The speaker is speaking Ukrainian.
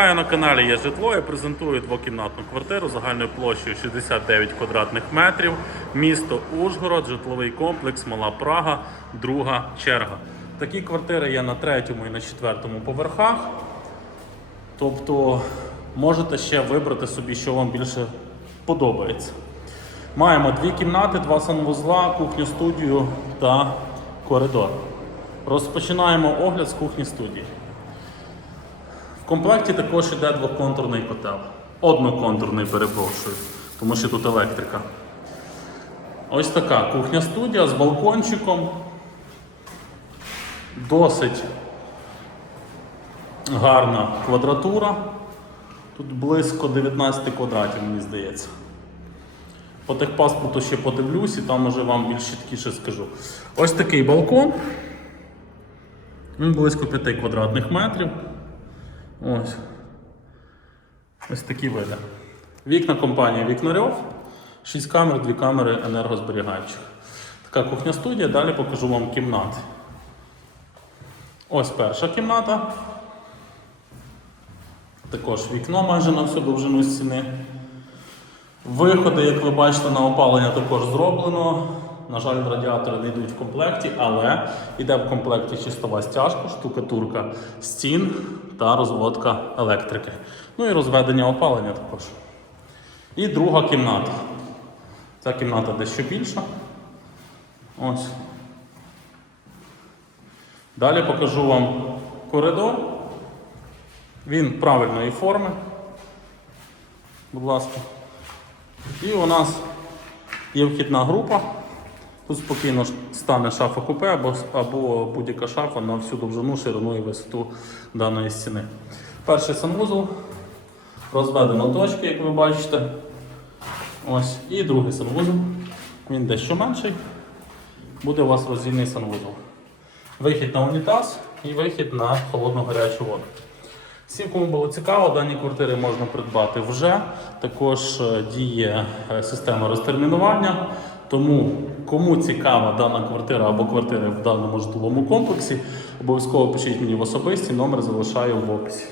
На каналі є житло і презентую двокімнатну квартиру загальною площею 69 квадратних метрів. Місто Ужгород, житловий комплекс Мала Прага, друга черга. Такі квартири є на третьому і на четвертому поверхах. Тобто можете ще вибрати собі, що вам більше подобається. Маємо дві кімнати, два санвузла, кухню, студію та коридор. Розпочинаємо огляд з кухні студії. Комплекті також йде двоконтурний котел. Одноконтурний, перепрошую, тому що тут електрика. Ось така кухня студія з балкончиком. Досить гарна квадратура. Тут близько 19 квадратів, мені здається. По техпаспорту ще подивлюсь і там уже вам більш чіткіше скажу. Ось такий балкон. Він близько 5 квадратних метрів. Ось. Ось такі види. Вікна компанії Вікнарьов. 6 камер, 2 камери енергозберігаючих. Така кухня студія, далі покажу вам кімнати. Ось перша кімната. Також вікно майже на всю довжину стіни. Виходи, як ви бачите, на опалення також зроблено. На жаль, радіатори не йдуть в комплекті, але йде в комплекті чистова стяжка, штукатурка стін та розводка електрики. Ну і розведення опалення також. І друга кімната. Ця кімната дещо більша. Ось. Далі покажу вам коридор. Він правильної форми. Будь ласка. І у нас є вхідна група. Тут спокійно стане шафа купе або, або будь-яка шафа на всю довжину, ширину і висоту даної стіни. Перший санвузол. Розведено точки, як ви бачите. Ось. І другий санвузол. Він дещо менший. Буде у вас роздільний санвузол. Вихід на унітаз і вихід на холодну гарячу воду. Всім, кому було цікаво, дані квартири можна придбати вже. Також е, діє е, система розтермінування. Тому, кому цікава дана квартира або квартири в даному житловому комплексі, обов'язково пишіть мені в особисті, номер залишаю в описі.